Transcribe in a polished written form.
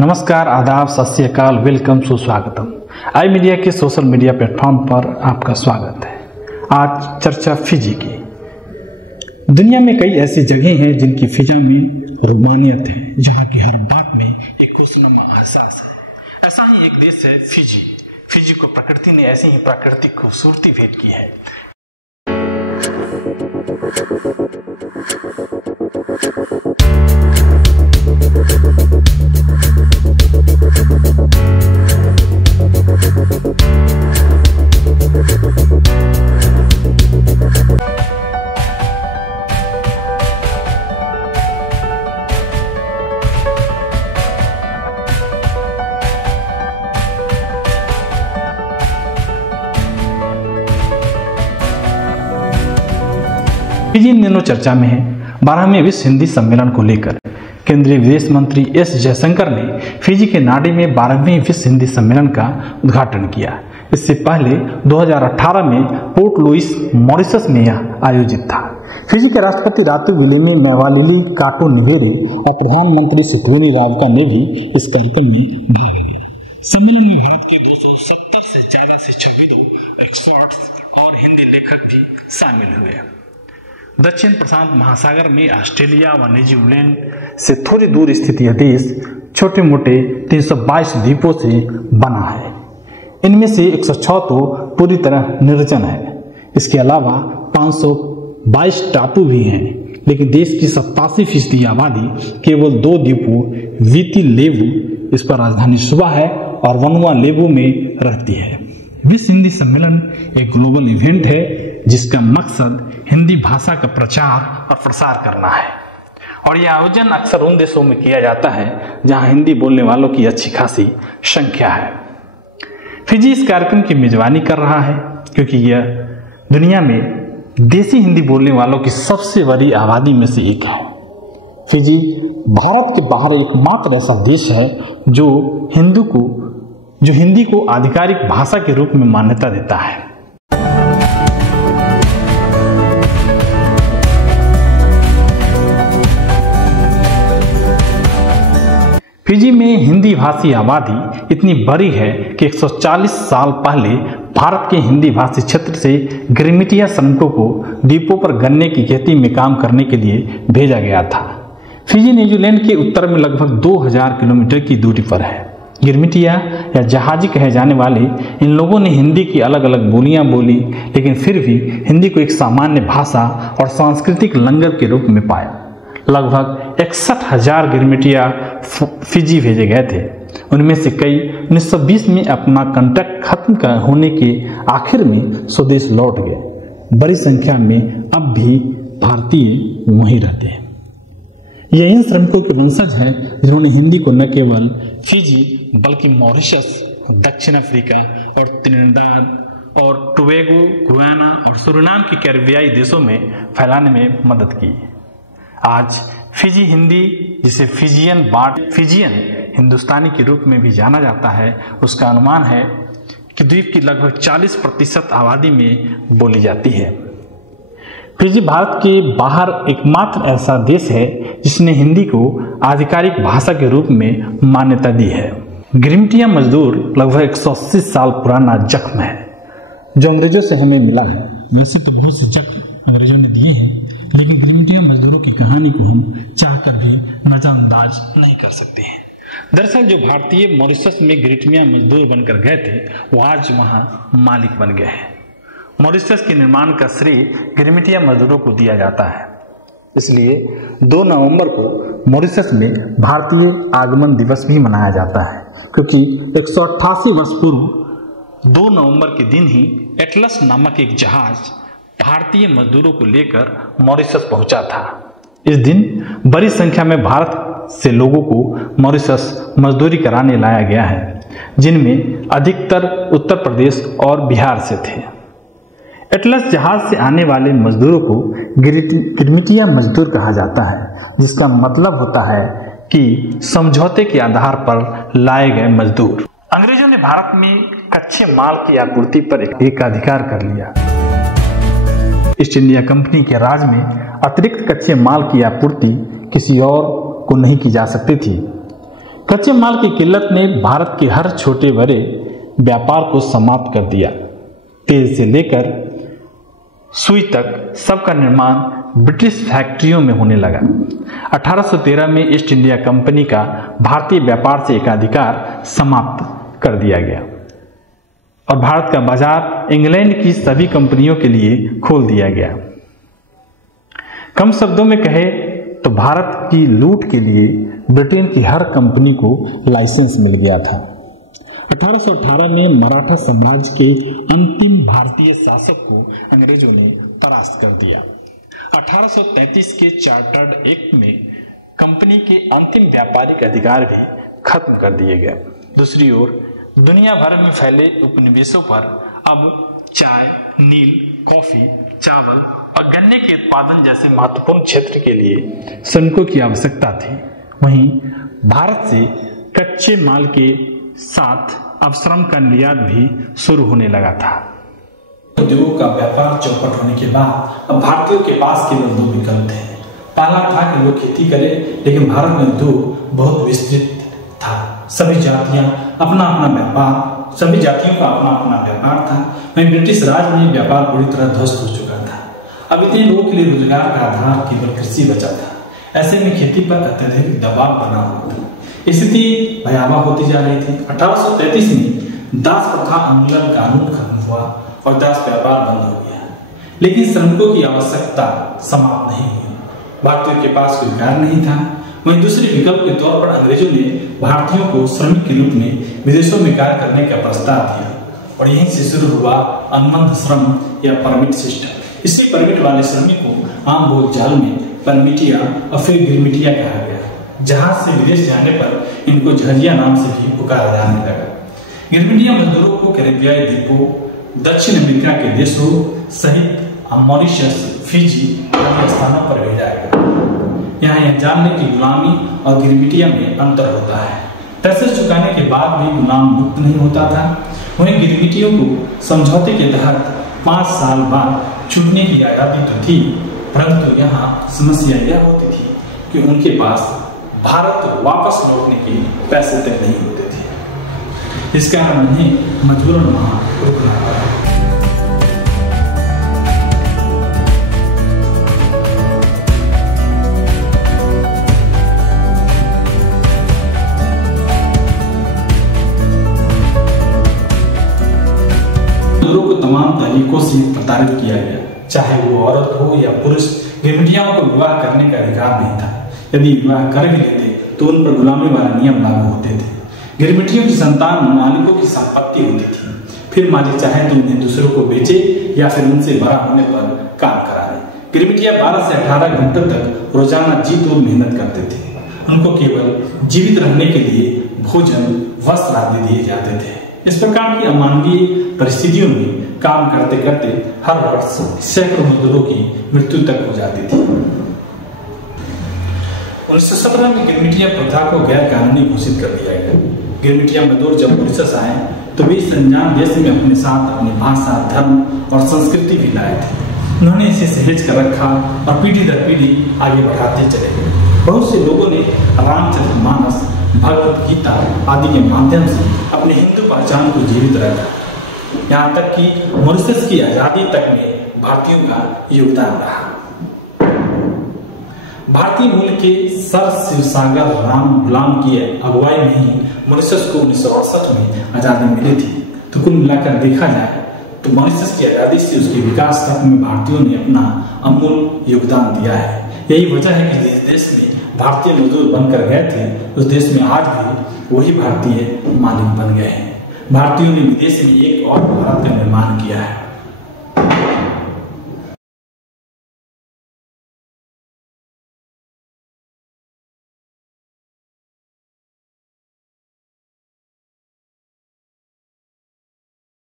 नमस्कार, आदाब, सत श्री अकाल, वेलकम, सुस्वागतम। आई मीडिया के सोशल मीडिया प्लेटफॉर्म पर आपका स्वागत है। आज चर्चा फिजी की। दुनिया में कई ऐसी जगह हैं जिनकी फिजा में रोमानियत है, जहाँ की हर बात में एक खुशनुमा एहसास है। ऐसा ही एक देश है फिजी। फिजी को प्रकृति ने ऐसी ही प्राकृतिक खूबसूरती भेंट की है। फिजी इन दिनों चर्चा में है। 12वें विश्व हिंदी सम्मेलन को लेकर केंद्रीय विदेश मंत्री एस जयशंकर ने फिजी के नाडी में 12वें विश्व हिंदी सम्मेलन का उद्घाटन किया। इससे पहले 2018 में पोर्ट लुइस, मॉरिशस में यह आयोजित था। फिजी के राष्ट्रपति रातू विलेमी मैवालिली काटो-निवेरे और प्रधानमंत्री सितवेनी रावका ने भी इस कार्यक्रम में भाग लिया। सम्मेलन में भारत के 270 से ज्यादा शिक्षाविदों, एक्सपर्ट्स और हिंदी लेखक भी शामिल हुए। दक्षिण प्रशांत महासागर में ऑस्ट्रेलिया व न्यूजीलैंड से थोड़ी दूर स्थित यह देश छोटे मोटे 322 द्वीपों से बना है। इनमें से 106 तो पूरी तरह निर्जन है। इसके अलावा 522 टापू भी हैं, लेकिन देश की 87% आबादी केवल 2 द्वीपों वीति लेवु, इस पर राजधानी सुबा है, और वनुआ लेवु में रहती है। विश्व हिंदी सम्मेलन एक ग्लोबल इवेंट है जिसका मकसद हिंदी भाषा का प्रचार और प्रसार करना है, और यह आयोजन अक्सर उन देशों में किया जाता है जहां हिंदी बोलने वालों की अच्छी खासी संख्या है। फिजी इस कार्यक्रम की मेजबानी कर रहा है क्योंकि यह दुनिया में देसी हिंदी बोलने वालों की सबसे बड़ी आबादी में से एक है। फिजी भारत के बाहर एकमात्र ऐसा देश है जो हिंदी को आधिकारिक भाषा के रूप में मान्यता देता है। फिजी में हिंदी भाषी आबादी इतनी बड़ी है कि 140 साल पहले भारत के हिंदी भाषी क्षेत्र से गिरमिटिया श्रमिकों को द्वीपों पर गन्ने की खेती में काम करने के लिए भेजा गया था। फिजी न्यूजीलैंड के उत्तर में लगभग 2000 किलोमीटर की दूरी पर है। गिरमिटिया या जहाजी कहे जाने वाले इन लोगों ने हिंदी की अलग अलग बोलियां बोली, लेकिन फिर भी हिंदी को एक सामान्य भाषा और सांस्कृतिक लंगर के रूप में पाया। लगभग 61,000 गिरमिटिया फिजी भेजे गए थे। उनमें से कई 1920 में अपना कॉन्ट्रैक्ट खत्म होने के आखिर में स्वदेश लौट गए। बड़ी संख्या में अब भी भारतीय वहीं रहते हैं। ये इन श्रमिकों के वंशज हैं जिन्होंने हिंदी को न केवल फिजी बल्कि मॉरिशस, दक्षिण अफ्रीका और त्रिनिदाद और टोबैगो, गुयाना और सुरिनाम के कैरिबियाई देशों में फैलाने में मदद की। आज फिजी हिंदी, जिसे फिजियन हिंदुस्तानी के रूप में भी जाना जाता है, उसका अनुमान है कि द्वीप की लगभग 40% आबादी में बोली जाती है। फिजी भारत के बाहर एकमात्र ऐसा देश है जिसने हिंदी को आधिकारिक भाषा के रूप में मान्यता दी है। गिरमिटिया मजदूर लगभग 180 साल पुराना जख्म है जो अंग्रेजों से हमें मिला है। वैसे तो बहुत से जख्म अंग्रेजों ने दिए हैं, लेकिन गिरमिटिया मजदूरों की कहानी को हम चाहकर भी नजरअंदाज नहीं कर सकते हैं। दरअसल जो भारतीय मॉरिशस में गिरमिटिया मजदूर बनकर गए थे, वो आज वहां मालिक बन गए हैं। मॉरिशस के निर्माण का श्रेय गिरमिटिया मजदूरों को दिया जाता है। इसलिए 2 नवंबर को मॉरिशस में भारतीय आगमन दिवस भी मनाया जाता है, क्योंकि 188 वर्ष पूर्व 2 नवंबर के दिन ही एटलस नामक एक जहाज भारतीय मजदूरों को लेकर मॉरिशस पहुंचा था। इस दिन बड़ी संख्या में भारत से लोगों को मॉरिशस मजदूरी कराने लाया गया है, जिनमें अधिकतर उत्तर प्रदेश और बिहार से थे। एटलस जहाज से आने वाले मजदूरों को गिरमिटिया मजदूर कहा जाता है, जिसका मतलब होता है कि समझौते के आधार पर लाए गए मजदूर। अंग्रेजों ने भारत में कच्चे माल की आपूर्ति पर एकाधिकार कर लिया। ईस्ट इंडिया कंपनी के राज में अतिरिक्त कच्चे माल की आपूर्ति किसी और को नहीं की जा सकती थी। कच्चे माल की किल्लत ने भारत के हर छोटे बड़े व्यापार को समाप्त कर दिया। तेल से लेकर सुई तक सबका निर्माण ब्रिटिश फैक्ट्रियों में होने लगा। 1813 में ईस्ट इंडिया कंपनी का भारतीय व्यापार से एकाधिकार समाप्त कर दिया गया और भारत का बाजार इंग्लैंड की सभी कंपनियों के लिए खोल दिया गया। कम शब्दों में कहे तो भारत की लूट के लिए ब्रिटेन की हर कंपनी को लाइसेंस मिल गया था। 1818 में मराठा साम्राज्य के अंतिम भारतीय शासक को अंग्रेजों ने परास्त कर दिया। 1833 के चार्टर्ड एक्ट में कंपनी के अंतिम व्यापारिक अधिकार भी खत्म कर दिए गए। दूसरी ओर दुनिया भर में फैले उपनिवेशों पर अब चाय, नील, कॉफी, चावल और गन्ने के उत्पादन जैसे महत्वपूर्ण क्षेत्र के लिए श्रमिकों की आवश्यकता थी। वहीं भारत से कच्चे माल के साथ अब श्रम का निर्यात भी शुरू होने लगा था। उद्योगों का व्यापार चौपट होने के बाद अब भारतीयों के पास केवल दो विकल्प थे। पहला था कि लोग खेती करें, लेकिन भारत में उद्योग बहुत विस्तृत था। सभी जातियों का अपना अपना व्यापार था। वहीं ब्रिटिश राज में व्यापार पूरी तरह ध्वस्त हो चुका था। अब इतने लोगों के लिए रोजगार का आधार केवल कृषि बचा था। ऐसे में खेती पर अत्यधिक दबाव बना हुआ था। स्थिति भयावह होती जा रही थी। 1833 में दास प्रथा उन्मूलन कानून खत्म हुआ और दास व्यापार बंद हो गया, लेकिन श्रमिकों की आवश्यकता समाप्त नहीं हुई। भारतीयों के पास कोई कार्य नहीं था। वहीं दूसरे विकल्प के तौर पर अंग्रेजों ने भारतीयों को श्रमिक के रूप में विदेशों में कार्य करने का प्रस्ताव दिया और यहीं से शुरू हुआ अनुबंध श्रम या परमिट सिस्टम। इसी परमिट वाले श्रमिक को आम बोलचाल में परमिटिया और फिर गिरमिटिया कहा गया। जहाज से विदेश जाने पर इनको झरिया नाम से भी पुकारा जाने लगा। गिरमिटिया मजदूरों को कैरेबियाई द्वीपों, दक्षिण अमेरिका के देशों सहित मॉरिशस, फिजी आदि स्थानों पर भेजा गया। यहाँ यह जानने की गुलामी और गिरमिटिया में अंतर होता है। पैसे चुकाने के बाद भी गुलाम मुक्त नहीं होता था। वहीं गिरमिटियों को समझौते के तहत 5 साल बाद छूटने की आजादी तो थी, परंतु यहाँ समस्या यह होती थी कि उनके पास भारत वापस लौटने के पैसे तक नहीं होते थे। इस कारण उन्हें मजबूरन वहां रुकना पड़ा। को तमाम तरीकों से प्रताड़ित किया गया, चाहे वो औरत हो या पुरुष। गिरमिटियाओं को विवाह करने का अधिकार नहीं था। यदि विवाह कर भी लेते तो उन पर गुलामी वाले नियम लागू होते थे। गिरमिटियों की संतान मालिकों की संपत्ति होती थी। फिर मालिक चाहे तो उन्हें दूसरों को बेचे या फिर उनसे बड़ा होने पर काम करा दे। गिरमिटिया 12 से 18 घंटों तक रोजाना जी तोड़ मेहनत करते थे। उनको केवल जीवित रहने के लिए भोजन, वस्त्र आदि दिए जाते थे। इस प्रकार की अमानवीय परिस्थितियों में काम करते करते हर वर्ष सैकड़ों मजदूरों की मृत्यु तक हो जाती थी। 1917 में गिरमिटिया प्रथा को गैर कानूनी घोषित कर दिया गया। गिरमिटिया मजदूर जब मॉरिशस आए तो वे इस अनजान देश में अपने साथ अपनी भाषा, धर्म और संस्कृति भी लाए थे। उन्होंने इसे सहेज कर रखा और पीढ़ी दर पीढ़ी आगे बढ़ाते चले गए। बहुत से लोगों ने रामचरितमानस, भगवत गीता आदि के माध्यम से अपने हिंदू पहचान को जीवित रखा। यहाँ तक कि मॉरिशस की आजादी तक में भारतीयों का योगदान रहा। भारतीय मूल के सर शिवसागर राम गुलाम की अगुवाई में ही मॉरिशस को 1968 में आजादी मिली थी। तो कुल मिलाकर देखा जाए तो मॉरिशस की आजादी से उसके विकास तक में भारतीयों ने अपना अमूल्य योगदान दिया है। यही वजह है कि जिस देश में भारतीय मजदूर बनकर गए थे उस देश में आज भी वही भारतीय मालिक बन गए हैं। भारतीयों ने विदेश में एक और भारत का निर्माण किया है।